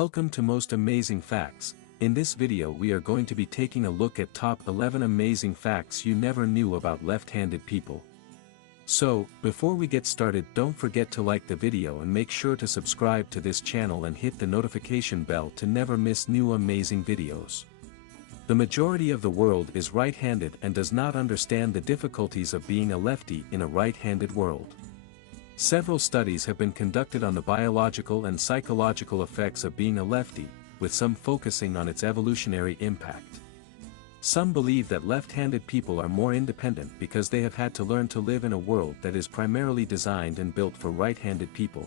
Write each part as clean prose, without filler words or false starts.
Welcome to Most Amazing Facts. In this video we are going to be taking a look at top 11 amazing facts you never knew about left-handed people. So, before we get started, don't forget to like the video and make sure to subscribe to this channel and hit the notification bell to never miss new amazing videos. The majority of the world is right-handed and does not understand the difficulties of being a lefty in a right-handed world. Several studies have been conducted on the biological and psychological effects of being a lefty, with some focusing on its evolutionary impact. Some believe that left-handed people are more independent because they have had to learn to live in a world that is primarily designed and built for right-handed people.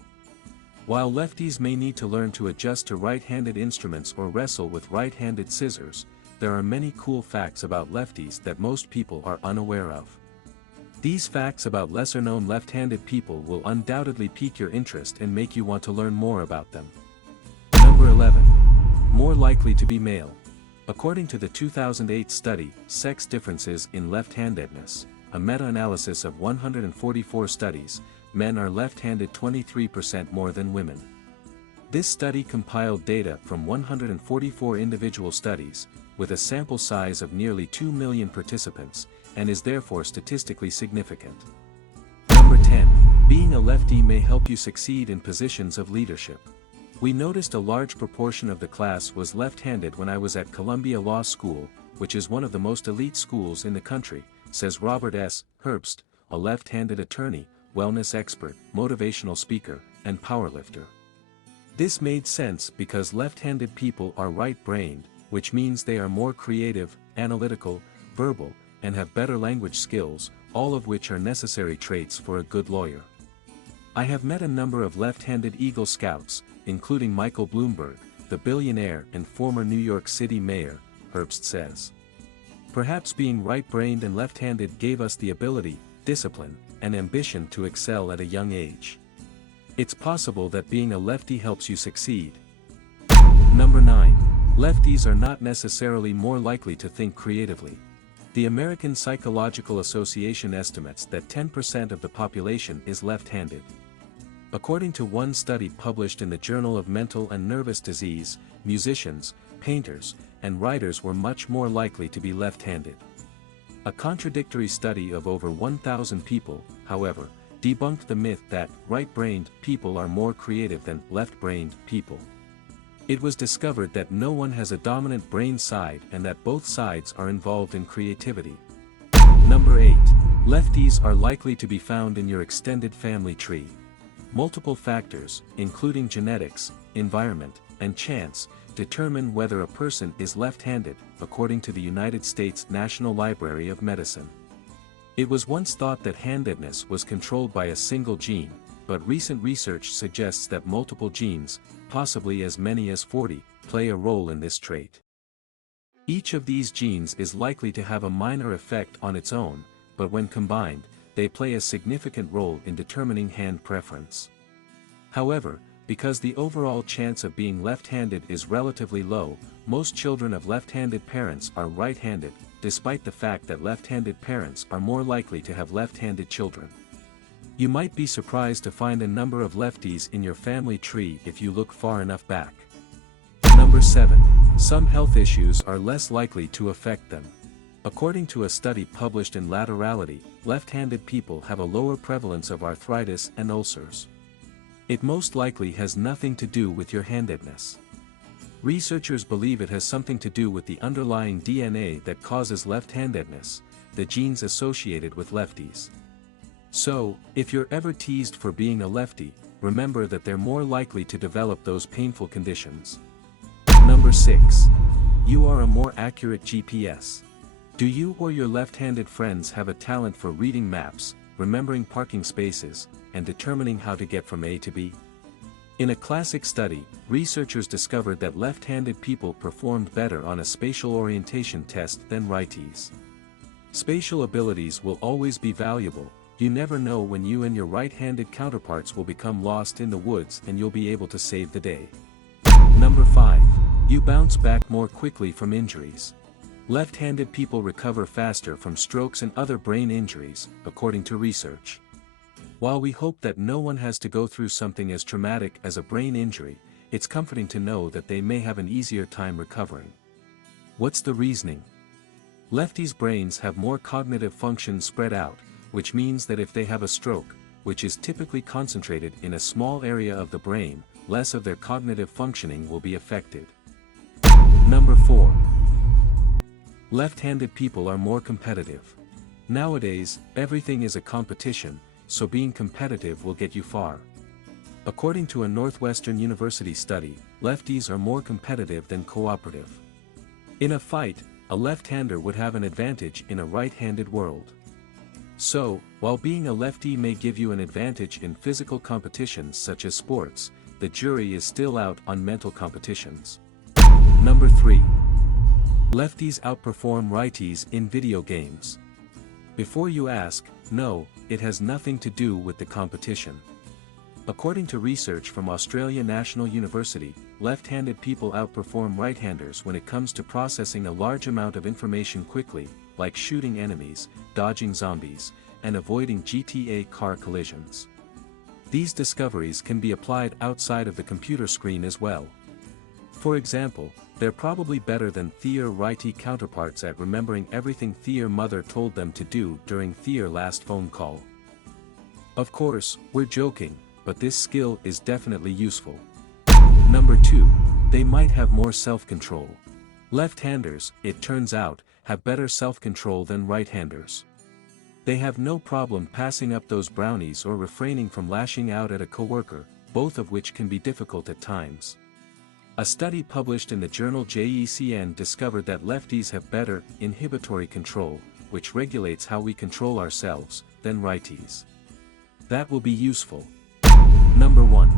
While lefties may need to learn to adjust to right-handed instruments or wrestle with right-handed scissors, there are many cool facts about lefties that most people are unaware of. These facts about lesser-known left-handed people will undoubtedly pique your interest and make you want to learn more about them. Number 11. More likely to be male. According to the 2008 study, Sex Differences in Left-handedness, a meta-analysis of 144 studies, men are left-handed 23% more than women. This study compiled data from 144 individual studies, with a sample size of nearly 2 million participants, and is therefore statistically significant. Number 10. Being a lefty may help you succeed in positions of leadership. We noticed a large proportion of the class was left-handed when I was at Columbia Law School, which is one of the most elite schools in the country, says Robert S. Herbst, a left-handed attorney, wellness expert, motivational speaker, and powerlifter. This made sense because left-handed people are right-brained, which means they are more creative, analytical, verbal, and have better language skills, all of which are necessary traits for a good lawyer. I have met a number of left-handed Eagle Scouts, including Michael Bloomberg, the billionaire and former New York City mayor, Herbst says. Perhaps being right-brained and left-handed gave us the ability, discipline, and ambition to excel at a young age. It's possible that being a lefty helps you succeed. Number 9. Lefties are not necessarily more likely to think creatively. The American Psychological Association estimates that 10% of the population is left-handed. According to one study published in the Journal of Mental and Nervous Disease, musicians, painters, and writers were much more likely to be left-handed. A contradictory study of over 1,000 people, however, debunked the myth that right-brained people are more creative than left-brained people. It was discovered that no one has a dominant brain side and that both sides are involved in creativity. Number 8. Lefties are likely to be found in your extended family tree. Multiple factors, including genetics, environment, and chance, determine whether a person is left-handed, according to the United States National Library of Medicine. It was once thought that handedness was controlled by a single gene, but recent research suggests that multiple genes, possibly as many as 40, play a role in this trait. Each of these genes is likely to have a minor effect on its own, but when combined, they play a significant role in determining hand preference. However, because the overall chance of being left-handed is relatively low, most children of left-handed parents are right-handed, despite the fact that left-handed parents are more likely to have left-handed children. You might be surprised to find a number of lefties in your family tree if you look far enough back. Number 7. Some health issues are less likely to affect them. According to a study published in Laterality, left-handed people have a lower prevalence of arthritis and ulcers. It most likely has nothing to do with your handedness. Researchers believe it has something to do with the underlying DNA that causes left-handedness, the genes associated with lefties. So, if you're ever teased for being a lefty, remember that they're more likely to develop those painful conditions. Number 6. You are a more accurate GPS. Do you or your left-handed friends have a talent for reading maps, remembering parking spaces, and determining how to get from A to B? In a classic study, researchers discovered that left-handed people performed better on a spatial orientation test than righties. Spatial abilities will always be valuable. You never know when you and your right-handed counterparts will become lost in the woods and you'll be able to save the day. Number 5. You bounce back more quickly from injuries. Left-handed people recover faster from strokes and other brain injuries, according to research. While we hope that no one has to go through something as traumatic as a brain injury, it's comforting to know that they may have an easier time recovering. What's the reasoning? Lefties' brains have more cognitive functions spread out, which means that if they have a stroke, which is typically concentrated in a small area of the brain, less of their cognitive functioning will be affected. Number 4. Left-handed people are more competitive. Nowadays, everything is a competition, so being competitive will get you far. According to a Northwestern University study, lefties are more competitive than cooperative. In a fight, a left-hander would have an advantage in a right-handed world. So, while being a lefty may give you an advantage in physical competitions such as sports, the jury is still out on mental competitions. Number 3. Lefties outperform righties in video games. Before you ask, no, it has nothing to do with the competition. According to research from Australia National University, left-handed people outperform right-handers when it comes to processing a large amount of information quickly, like shooting enemies, dodging zombies, and avoiding GTA car collisions. These discoveries can be applied outside of the computer screen as well. For example, they're probably better than their righty counterparts at remembering everything their mother told them to do during their last phone call. Of course, we're joking, but this skill is definitely useful. Number 2. They might have more self-control. Left-handers, it turns out, have better self-control than right-handers. They have no problem passing up those brownies or refraining from lashing out at a coworker, both of which can be difficult at times. A study published in the journal JECN discovered that lefties have better inhibitory control, which regulates how we control ourselves, than righties. That will be useful. Number 1.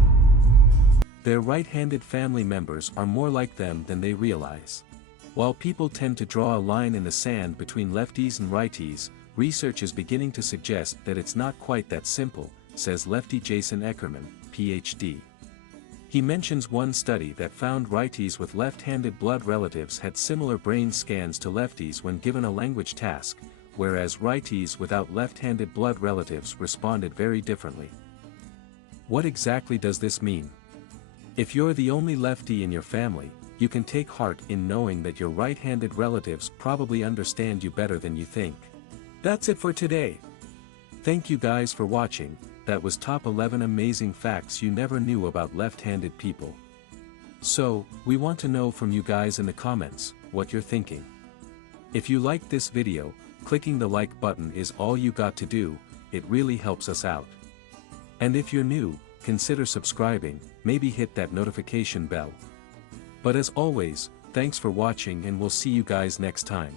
Their right-handed family members are more like them than they realize. While people tend to draw a line in the sand between lefties and righties, research is beginning to suggest that it's not quite that simple, says lefty Jason Eckerman, Ph.D. He mentions one study that found righties with left-handed blood relatives had similar brain scans to lefties when given a language task, whereas righties without left-handed blood relatives responded very differently. What exactly does this mean? If you're the only lefty in your family, you can take heart in knowing that your right-handed relatives probably understand you better than you think. That's it for today. Thank you guys for watching. That was top 11 amazing facts you never knew about left-handed people. So, we want to know from you guys in the comments, what you're thinking. If you liked this video, clicking the like button is all you got to do, it really helps us out. And if you're new, consider subscribing, maybe hit that notification bell. But as always, thanks for watching and we'll see you guys next time.